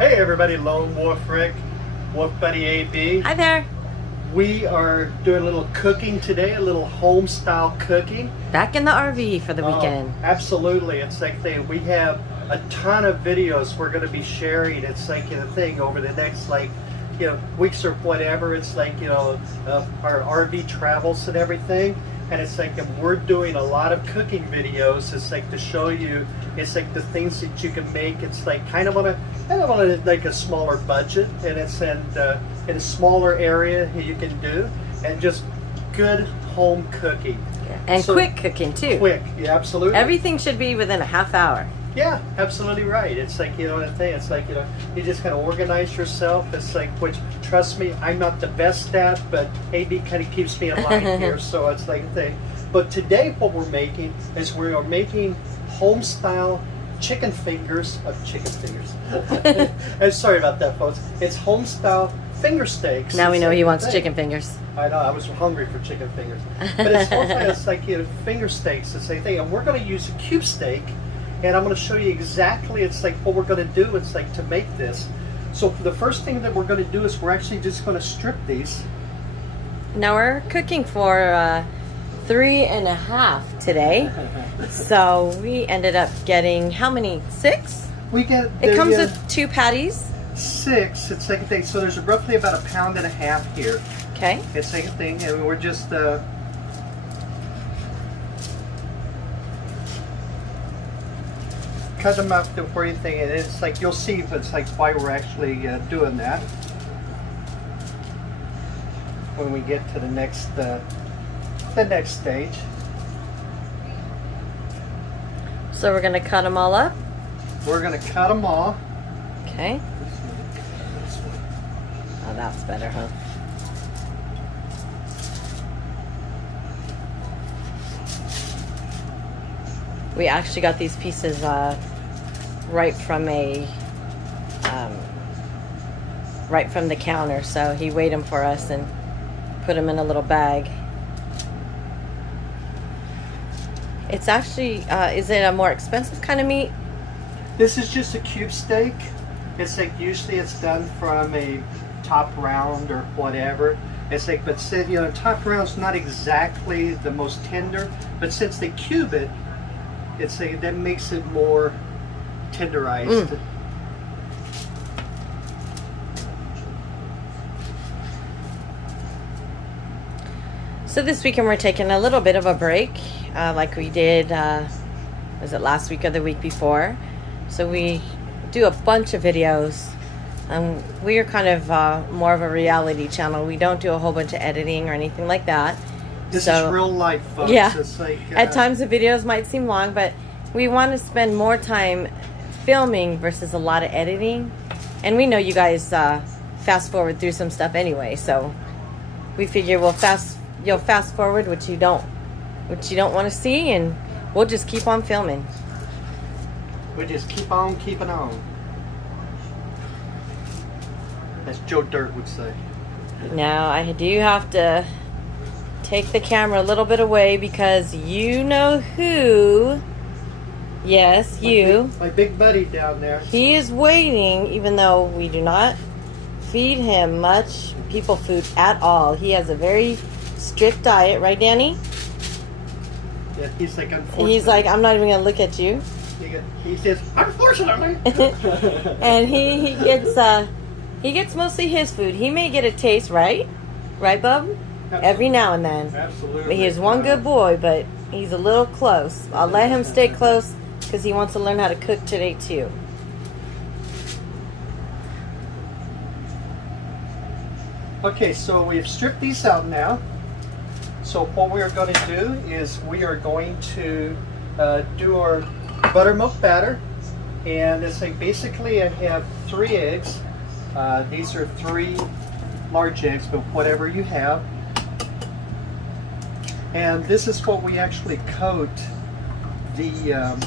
Hey everybody, Lonewulrick, Wulfbuddyab. Hi there. We are doing a little cooking today, a little home style cooking. Back in the RV for the weekend. Absolutely. It's like we have a ton of videos we're going to be sharing. It's like the thing over the next weeks or whatever. It's like our RV travels and everything. And it's like we're doing a lot of cooking videos. It's like to show you, it's like the things that you can make. It's like kind of on a smaller budget, and it's in a smaller area you can do, and just good home cooking. Yeah. And so, quick cooking too. Quick, yeah, absolutely. Everything should be within a half hour. Yeah, absolutely right. It's like, the thing, it's like, you just kind of organize yourself. It's like, which, trust me, I'm not the best at, but AB kind of keeps me in line here, so it's like a thing. But today what we're making is we are making home style chicken fingers. And sorry about that, folks. It's home style finger steaks. Now we know he wants chicken fingers. I know, I was hungry for chicken fingers. But it's home style, it's like, finger steaks, the same thing. And we're going to use a cube steak. And I'm going to show you exactly, it's like what we're going to do, it's like to make this. So the first thing that we're going to do is we're actually just going to strip these. Now we're cooking for 3.5 today. So we ended up getting, how many? 6? It comes with 2 patties. 6, it's like a thing. So there's roughly about 1.5 pounds here. Okay. It's like a thing, and we're just... cut them up to where you think, and it's like you'll see, but it's like why we're actually doing that when we get to the next stage. So we're gonna cut them all up. We're gonna cut them all. Okay. Oh, that's better, huh? We actually got these pieces right from the counter, so he weighed them for us and put them in a little bag. It's actually, is it a more expensive kind of meat? This is just a cube steak. It's like usually it's done from a top round or whatever. It's like, but since top round's not exactly the most tender, but since they cube it, it's like that makes it more tenderized. So this weekend we're taking a little bit of a break, like we did, was it last week or the week before? So we do a bunch of videos. We are kind of more of a reality channel. We don't do a whole bunch of editing or anything like that. This is real life, folks. Yeah. It's like, at times the videos might seem long, but we want to spend more time filming versus a lot of editing. And we know you guys fast forward through some stuff anyway, so we figure you'll fast forward what you don't want to see, and we'll just keep on filming. We just keep on keeping on. As Joe Dirt would say. Now I do have to take the camera a little bit away because you know who. Yes, you. My big buddy down there. He is waiting, even though we do not feed him much people food at all. He has a very strict diet, right, Danny? Yeah, he's like, unfortunately. He's like, I'm not even gonna look at you. He says, unfortunately. And he gets mostly his food. He may get a taste, right? Right, Bub? Absolutely. Every now and then. Absolutely. He is one good boy, but he's a little close. I'll let him stay close because he wants to learn how to cook today too. Okay, so we've stripped these out now. So what we are going to do is we are going to do our buttermilk batter. And it's like basically I have 3 eggs. These are 3 large eggs, but whatever you have. And this is what we actually coat the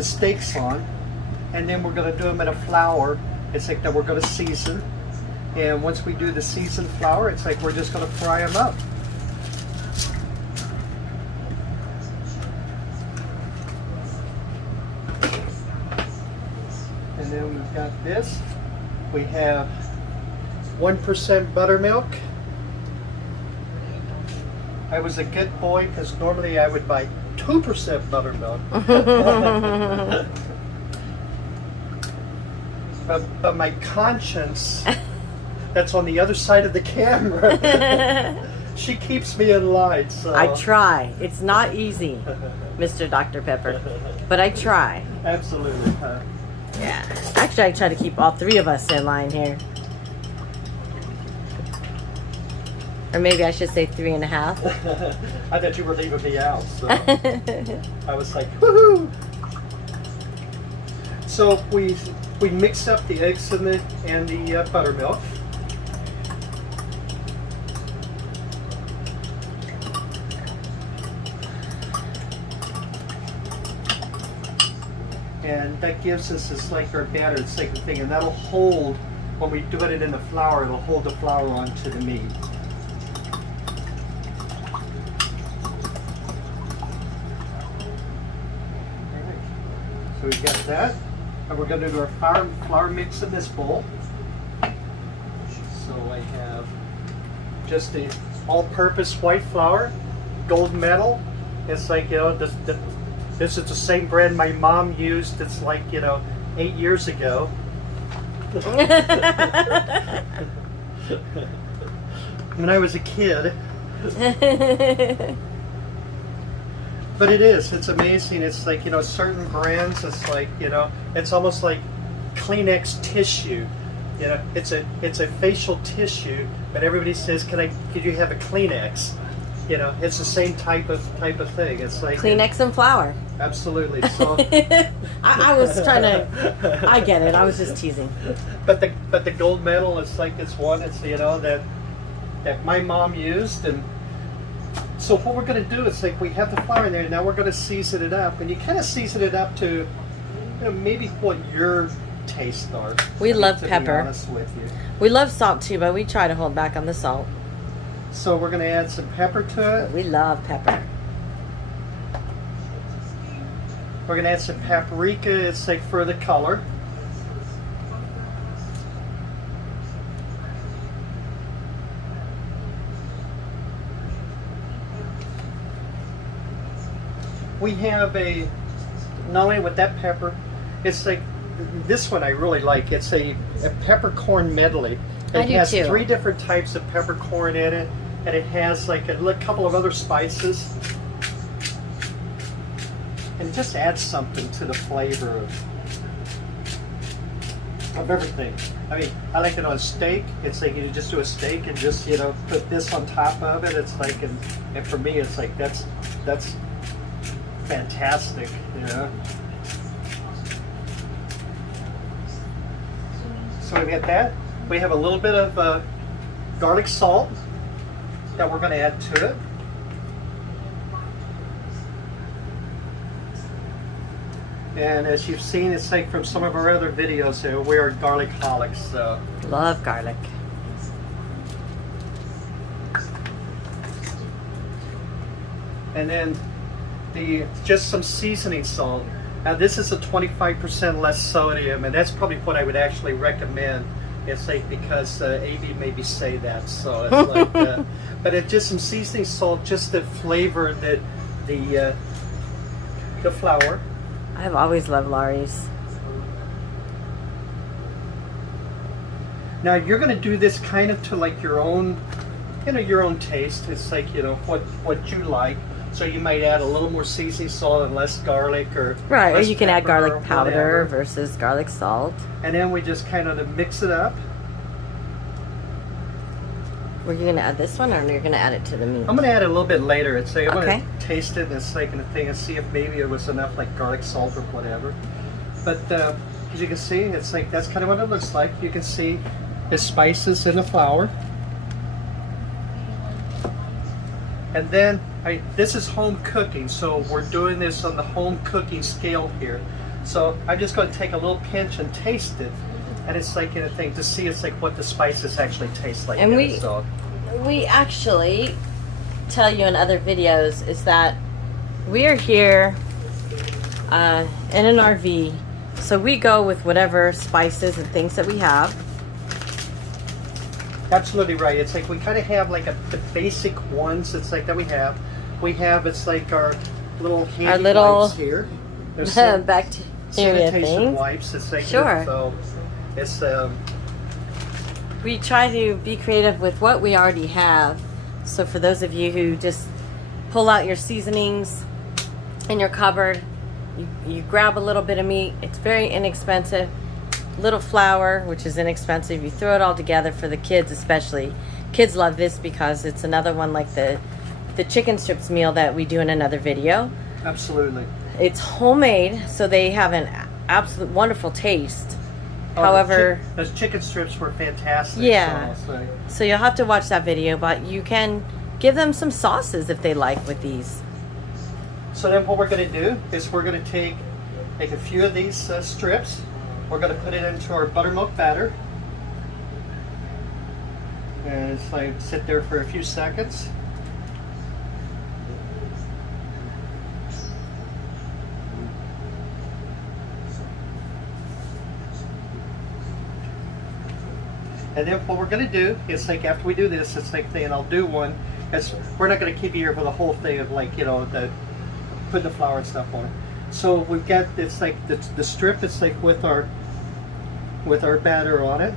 steaks on. And then we're going to do them in a flour. It's like that we're going to season. And once we do the seasoned flour, it's like we're just going to fry them up. And then we've got this. We have 1% buttermilk. I was a good boy because normally I would buy 2% buttermilk. but my conscience, that's on the other side of the camera, she keeps me in line. So. I try. It's not easy, Mr. Dr. Pepper, but I try. Absolutely. Yeah. Actually, I try to keep all three of us in line here. Or maybe I should say 3.5. I thought you were leaving me out, so I was like, woohoo! So we mix up the eggs and the buttermilk. And that gives us this like our batter, it's like the thing, and that'll hold, when we do it in the flour, it'll hold the flour onto the meat. So we've got that, and we're going to do our flour mix in this bowl. So I have just the all-purpose white flour, gold medal. It's like, you know, this is the same brand my mom used. It's like, you know, 8 years ago. When I was a kid. But it's amazing. It's like, you know, certain brands, it's like, you know, it's almost like Kleenex tissue. You know, it's a facial tissue, but everybody says, could you have a Kleenex? You know, it's the same type of thing. It's like Kleenex and flour. Absolutely. So I was trying to. I get it. I was just teasing. But the gold medal is like this one. It's, you know, that my mom used. And so what we're going to do is, like, we have the flour in there. Now we're going to season it up, and you kind of season it up to, you know, maybe what your tastes are. We love pepper. To be honest with you. We love salt too, but we try to hold back on the salt. So we're going to add some pepper to it. We love pepper. We're going to add some paprika. It's like for the color. We have not only with that pepper, it's like, this one I really like. It's a peppercorn medley. It has 3 different types of peppercorn in it, and it has like a couple of other spices. And it just adds something to the flavor of everything. I mean, I like it on steak. It's like you just do a steak and just, you know, put this on top of it. It's like, and for me, it's like that's fantastic, you know. So we got that. We have a little bit of garlic salt that we're going to add to it. And as you've seen, it's like from some of our other videos, we are garlic holics. So. Love garlic. And then just some seasoning salt. Now this is a 25% less sodium, and that's probably what I would actually recommend. It's like, because AB made me say that, so it's like, but it's just some seasoning salt, just to flavor the flour. I've always loved Laurie's. Now you're going to do this kind of to like your own, you know, your own taste. It's like, you know, what you like. So you might add a little more seasoning salt and less garlic, or right, or you can add pepper, garlic powder versus garlic salt. And then we just kind of mix it up. Were you gonna add this one, or you're gonna add it to the meat? I'm gonna add it a little bit later. It's like, I'm okay. gonna taste it and it's like a thing and see if maybe it was enough like garlic salt or whatever. But as you can see, it's like that's kind of what it looks like. You can see the spices in the flour. And then this is home cooking, so we're doing this on the home cooking scale here. So I'm just going to take a little pinch and taste it, and it's like a thing to see. It's like what the spices actually taste like. And we actually tell you in other videos is that we are here in an RV So we go with whatever spices and things that we have. Absolutely right. It's like we kind of have like the basic ones. It's like that we have. It's like our little handy wipes here. There's some bacteria sanitation things. wipes. It's like Sure. So it's we try to be creative with what we already have. So for those of you who just pull out your seasonings in your cupboard, you grab a little bit of meat. It's very inexpensive. Little flour, which is inexpensive. You throw it all together for the kids, especially. Kids love this because it's another one like the chicken strips meal that we do in another video. absolutely. It's homemade, so they have an absolute wonderful taste. However, those chicken strips were fantastic. Yeah. So so you'll have to watch that video, but you can give them some sauces if they like with these. So then what we're going to do is we're going to take a few of these strips. We're going to put it into our buttermilk batter. And it's like sit there for a few seconds. And then what we're going to do is like after we do this, it's like, and I'll do one. We're not going to keep you here for the whole thing of like, you know, putting the flour and stuff on it. So we've got, it's like the strip, it's like with our batter on it.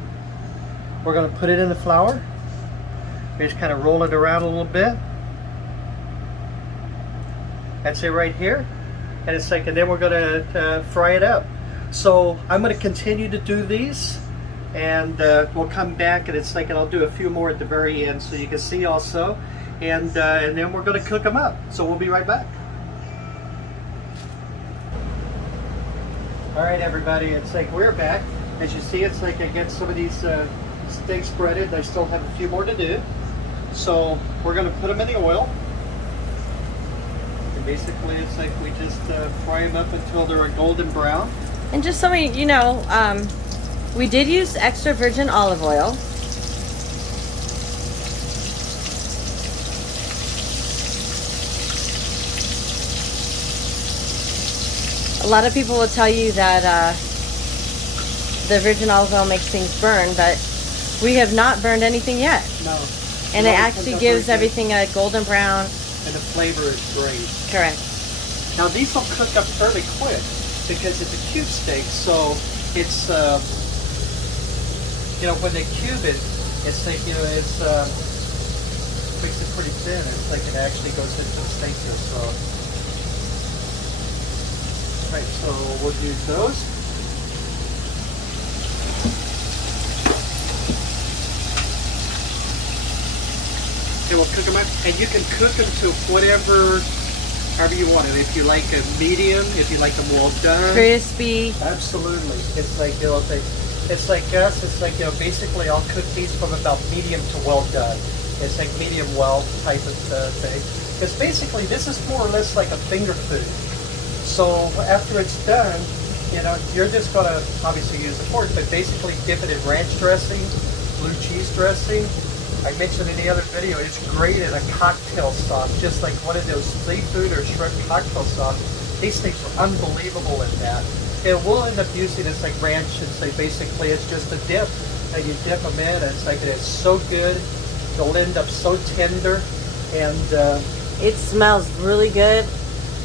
We're going to put it in the flour. We just kind of roll it around a little bit. That's it right here. And it's like, and then we're going to fry it up. So I'm going to continue to do these. And we'll come back, and it's like, and I'll do a few more at the very end so you can see also. And then we're going to cook them up. So we'll be right back. All right, everybody, it's like we're back. As you see, it's like I get some of these steaks breaded. I still have a few more to do. So we're going to put them in the oil. And basically, it's like we just fry them up until they're a golden brown. And just so you know, we did use extra virgin olive oil. A lot of people will tell you that the virgin olive oil makes things burn, but we have not burned anything yet. No. And it actually gives everything a golden brown. And the flavor is great. Correct. Now these will cook up fairly quick because it's a cube steak, so it's you know, when they cube it, it's like, you know, it's makes it pretty thin. It's like it actually goes into the steak here. So, right, so we'll use those. And we'll cook them up, and you can cook them to whatever, however you want it. If you like a medium, if you like them well done, Crispy. absolutely. It's like, you know, it's like us. It's like, you know, basically I'll cook these from about medium to well done. It's like medium well type of thing. Because basically this is more or less like a finger food. So after it's done, you know, you're just going to obviously use the fork, but basically dip it in ranch dressing, blue cheese dressing. I mentioned in the other video, it's great in a cocktail sauce, just like one of those seafood or shrimp cocktail sauce. These things are unbelievable in that. And we'll end up using this like ranch, and say basically it's just a dip, and you dip them in, and it's like it's so good. They'll end up so tender, and It smells really good,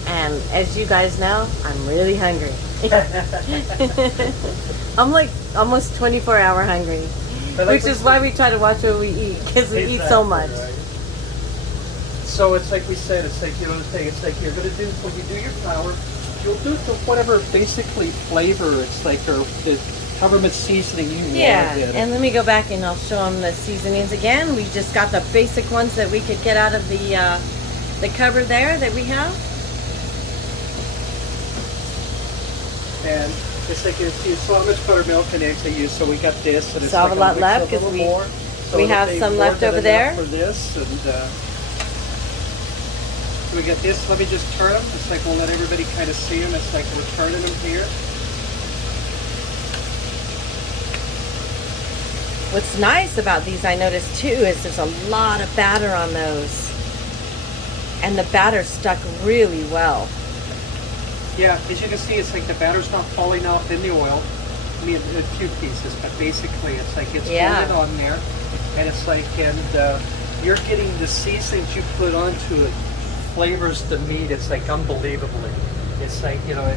and as you guys know, I'm really hungry. I'm like almost 24-hour hungry, which is why we try to watch what we eat, because we eat so much. Right. So it's like we said, it's like, you know, the thing, it's like you're going to do, when you do your flour, you'll do it to whatever basically flavor it's like, or the government seasoning you Yeah, want. and let me go back and I'll show them the seasonings again. We just got the basic ones that we could get out of the cupboard there that we have. And it's like, you saw how much buttermilk and eggs I use, so we got this, and it's So I have like a lot mix left little because more. So we it'll have be some more left than over enough there. for this, and we got this. Let me just turn them. It's like we'll let everybody kind of see them. It's like we're turning them here. What's nice about these, I noticed too, is there's a lot of batter on those. And the batter stuck really well. Yeah, as you can see, it's like the batter's not falling off in the oil. I mean, a few pieces, but basically it's like it's folded on there, and it's like, and you're getting the seasonings you put onto it flavors the meat. It's like unbelievably. It's like, you know,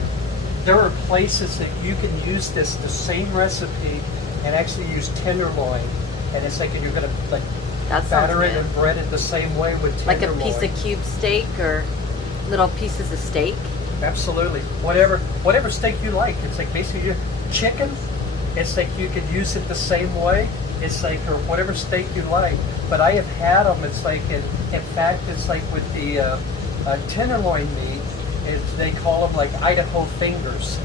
there are places that you can use the same recipe and actually use tenderloin, and it's like, and you're gonna like batter it and bread it the same way with tenderloin. Like a piece of cube steak or little pieces of steak. Absolutely, whatever steak you like. It's like basically chicken. It's like you could use it the same way. It's like, or whatever steak you like. But I have had them. It's like, in fact, it's like with the tenderloin meat. They call them like Idaho fingers.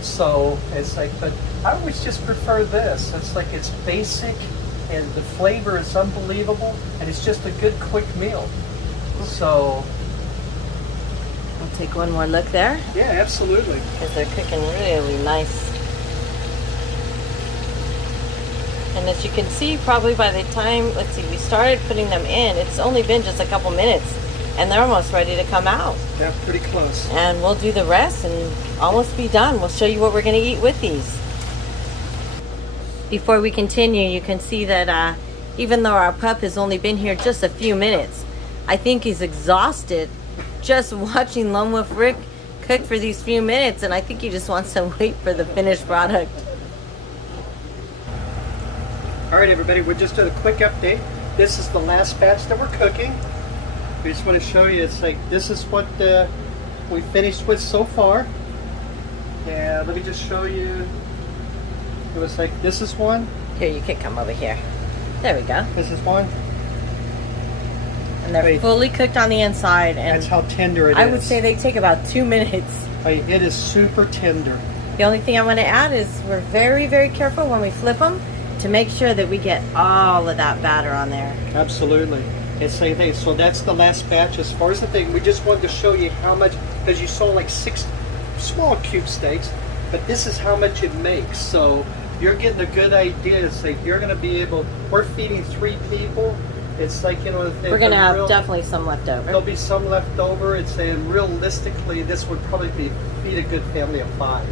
So it's like, but I always just prefer this. It's like it's basic, and the flavor is unbelievable, and it's just a good quick meal. So I'll take one more look there. yeah, absolutely. Because they're cooking really nice. And as you can see, probably by the time, let's see, we started putting them in, it's only been just a couple minutes, and they're almost ready to come out. Yeah, pretty close. And we'll do the rest and almost be done. We'll show you what we're going to eat with these. Before we continue, you can see that even though our pup has only been here just a few minutes, I think he's exhausted just watching Lonewulrick cook for these few minutes, and I think he just wants to wait for the finished product. All right, everybody, we just did a quick update. This is the last batch that we're cooking. We just want to show you, it's like, this is what we finished with so far. Yeah, let me just show you. It was like, this is one. Here, you can come over here. There we go. This is one. And they're fully cooked on the inside. And that's how tender it is. I would say they take about 2 minutes. It is super tender. The only thing I want to add is we're very, very careful when we flip them to make sure that we get all of that batter on there. Absolutely. It's like, hey, so that's the last batch. As far as the thing, we just wanted to show you how much, because you saw like 6 small cube steaks, but this is how much it makes. So you're getting a good idea. It's like you're going to be able, we're feeding 3 people. It's like, you know, we're going to have definitely some left over. There'll be some left over. It's saying realistically, this would probably feed a good family of 5.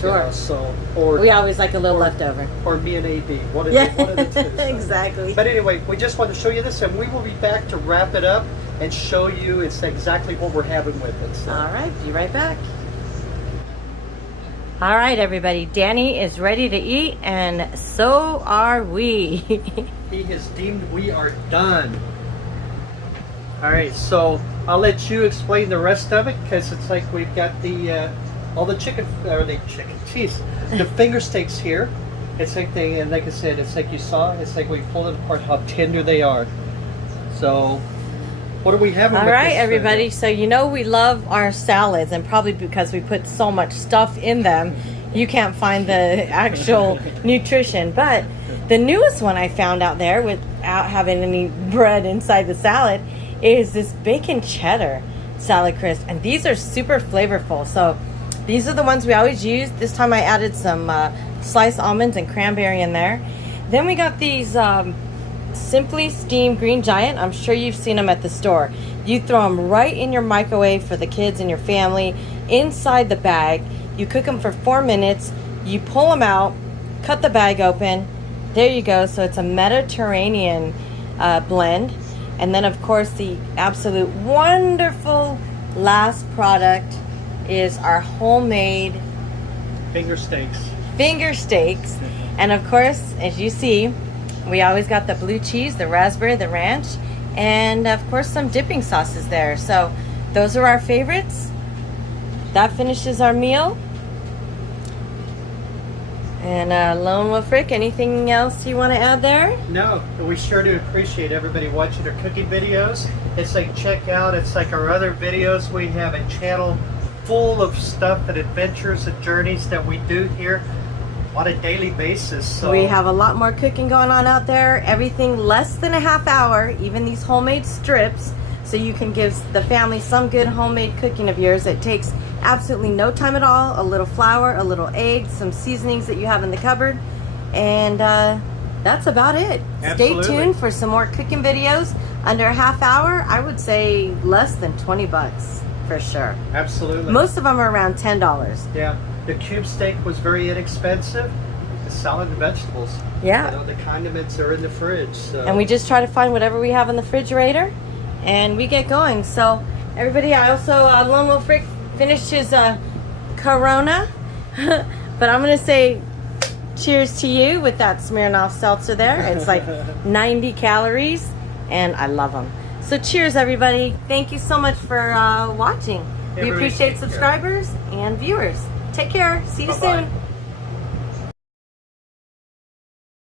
Sure. You know, so, or we always like a little left over. Or me and AB. One of Yeah. the two. So. Exactly. But anyway, we just wanted to show you this, and we will be back to wrap it up and show you it's exactly what we're having with it. So. All right, be right back. All right, everybody. Danny is ready to eat, and so are we. He has deemed we are done. All right, so I'll let you explain the rest of it, because it's like we've got the all the the finger steaks here. It's like and like I said, it's like you saw, it's like we pulled it apart how tender they are. So what are we having? All with right, this, everybody. So you know we love our salads, and probably because we put so much stuff in them, you can't find the actual nutrition. But the newest one I found out there without having any bread inside the salad is this bacon cheddar salad crisp, and these are super flavorful. So these are the ones we always use. This time I added some sliced almonds and cranberry in there. Then we got these Simply Steamed Green Giant. I'm sure you've seen them at the store. You throw them right in your microwave for the kids and your family inside the bag. You cook them for 4 minutes. You pull them out, cut the bag open. There you go. So it's a Mediterranean blend. And then, of course, the absolute wonderful last product is our homemade finger steaks. And of course, as you see, we always got the blue cheese, the raspberry, the ranch, and of course some dipping sauces there. So those are our favorites. That finishes our meal. And Lonewulrick, anything else you want to add there? No, we sure do appreciate everybody watching our cooking videos. It's like, check out, it's like our other videos. We have a channel full of stuff and adventures and journeys that we do here on a daily basis. So we have a lot more cooking going on out there. Everything less than a half hour, even these homemade strips, so you can give the family some good homemade cooking of yours. It takes absolutely no time at all. A little flour, a little egg, some seasonings that you have in the cupboard, and that's about it. Absolutely. Stay tuned for some more cooking videos under a half hour. I would say less than $20. for sure. Absolutely. Most of them are around $10. Yeah. The cube steak was very inexpensive. The salad and vegetables. Yeah. You know, the condiments are in the fridge. So. And we just try to find whatever we have in the refrigerator, and we get going. So everybody, I also Lonewulrick finished his Corona, but I'm gonna say cheers to you with that Smirnoff seltzer there. It's like 90 calories, and I love them. So cheers, everybody. Thank you so much for watching. We Everybody appreciate take care. subscribers and viewers. Take care. See you Bye-bye. soon.